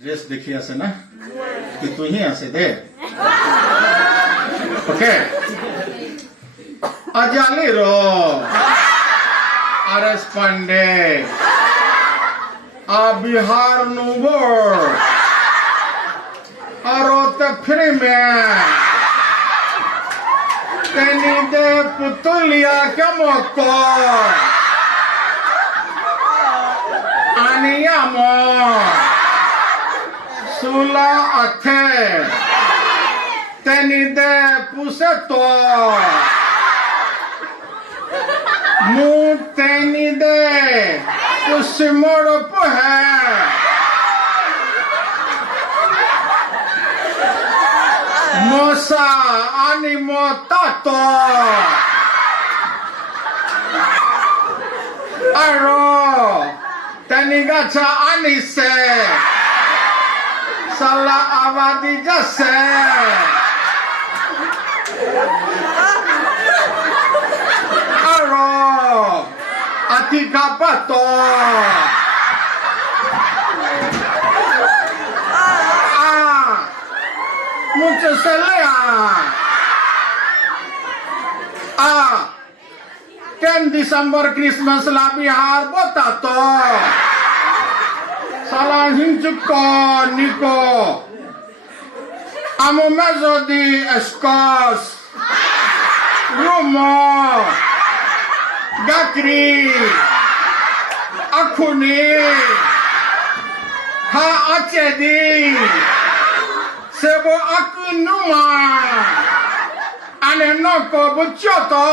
Dress dekhi ase na? Itu hi ase de. Okay. Ajali ro. Ares Pande. Bihar Nubor. Arota Premier. Tenyidie Putulia Kamoko. Aniyamo. Sula Athe. Tenyidie Puseto. Mu Tenyidie Pusimoro Puhe. Mosa animo tato. Aro Tenigacha anise. Sala avadi jase. Aro atika pato. Mucho se lea. Ken December Christmas la Bihar botato. Salah hinchuko niko. Amo mezo di escos. Rumo. Gakri. Akuni. Ha achedi. Sebo aku numa ane noko bucoto.